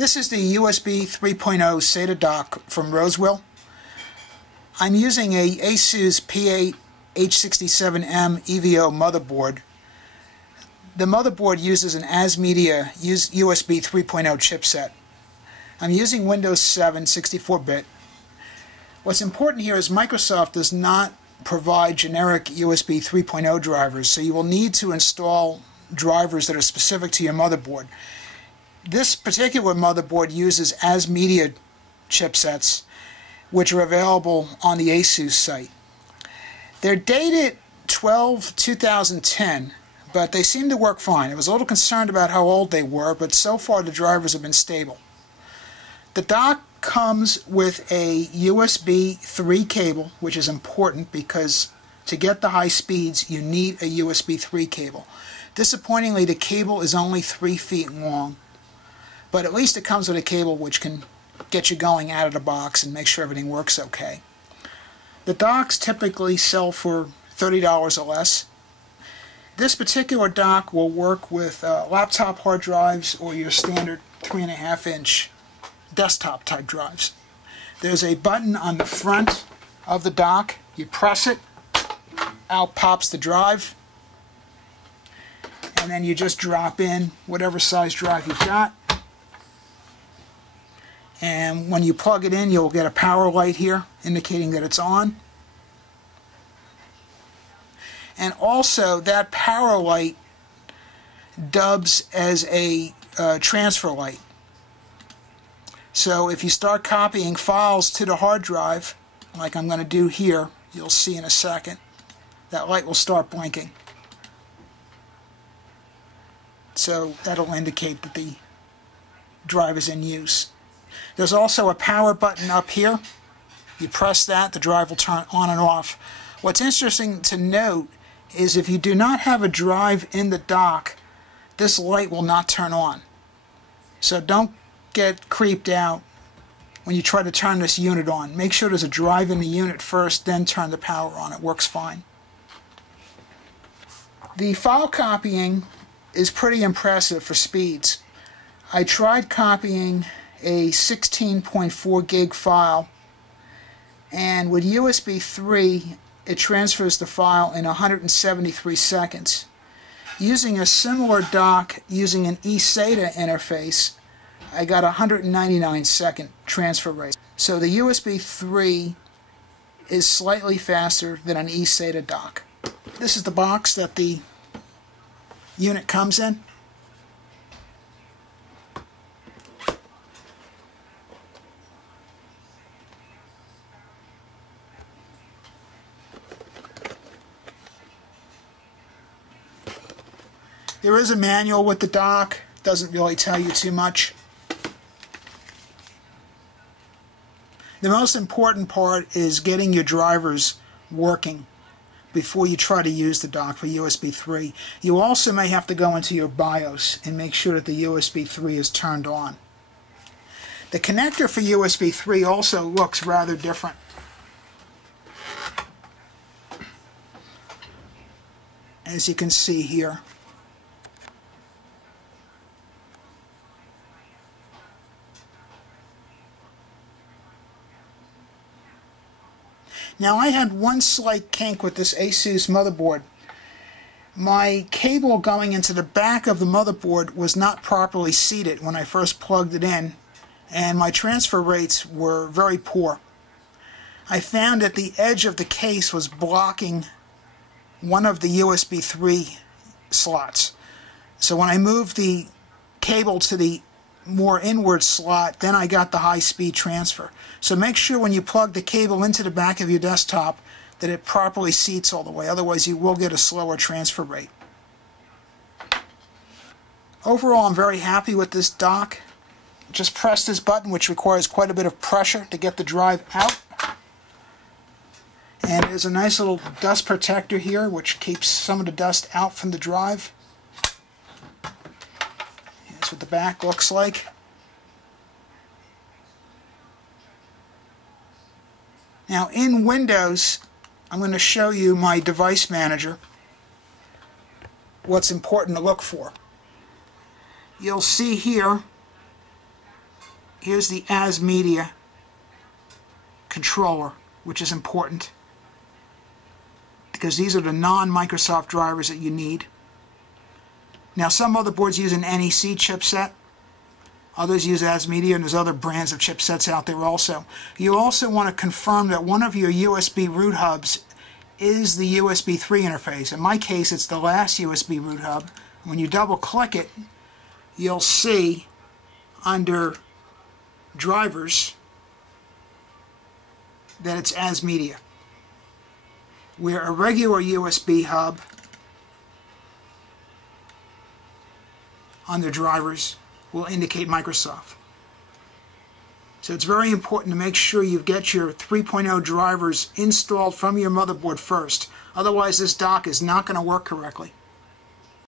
This is the USB 3.0 SATA dock from ROSEWILL. I'm using a ASUS P8 H67M EVO motherboard. The motherboard uses an ASMedia USB 3.0 chipset. I'm using Windows 7 64-bit. What's important here is Microsoft does not provide generic USB 3.0 drivers, so you will need to install drivers that are specific to your motherboard. This particular motherboard uses ASMedia chipsets, which are available on the ASUS site. They're dated 12/2010, but they seem to work fine. I was a little concerned about how old they were, but so far the drivers have been stable. The dock comes with a USB 3 cable, which is important because to get the high speeds you need a USB 3 cable. Disappointingly, the cable is only 3 feet long, but at least it comes with a cable which can get you going out of the box and make sure everything works okay. The docks typically sell for $30 or less. This particular dock will work with laptop hard drives or your standard 3.5-inch desktop type drives. There's a button on the front of the dock. You press it, out pops the drive, and then you just drop in whatever size drive you've got. And when you plug it in, you'll get a power light here indicating that it's on. And also that power light dubs as a transfer light. So if you start copying files to the hard drive, like I'm going to do here, you'll see in a second, that light will start blinking. So that'll indicate that the drive is in use. There's also a power button up here. You press that, the drive will turn on and off. What's interesting to note is if you do not have a drive in the dock, this light will not turn on. So don't get creeped out when you try to turn this unit on. Make sure there's a drive in the unit first, then turn the power on. It works fine. The file copying is pretty impressive for speeds. I tried copying a 16.4 gig file, and with USB 3 it transfers the file in 173 seconds. Using a similar dock using an eSATA interface, I got a 199-second transfer rate. So the USB 3 is slightly faster than an eSATA dock. This is the box that the unit comes in. There is a manual with the dock. Doesn't really tell you too much. The most important part is getting your drivers working before you try to use the dock for USB 3. You also may have to go into your BIOS and make sure that the USB 3 is turned on. The connector for USB 3 also looks rather different. As you can see here. Now I had one slight kink with this ASUS motherboard. My cable going into the back of the motherboard was not properly seated when I first plugged it in, and my transfer rates were very poor. I found that the edge of the case was blocking one of the USB 3 slots. So when I moved the cable to the more inward slot, then I got the high-speed transfer. So make sure when you plug the cable into the back of your desktop that it properly seats all the way, otherwise you will get a slower transfer rate. Overall, I'm very happy with this dock. Just press this button, which requires quite a bit of pressure to get the drive out. And there's a nice little dust protector here which keeps some of the dust out from the drive. Here's what the back looks like. Now in Windows, I'm going to show you my device manager, what's important to look for. You'll see here here's the As Media controller, which is important because these are the non-Microsoft drivers that you need. Now, some motherboards use an NEC chipset. Others use As Media, and there's other brands of chipsets out there also. You also want to confirm that one of your USB root hubs is the USB 3 interface. In my case, it's the last USB root hub. When you double click it, you'll see under drivers that it's As Media, where a regular USB hub under drivers will indicate Microsoft. So it's very important to make sure you get your 3.0 drivers installed from your motherboard first. Otherwise, this dock is not going to work correctly.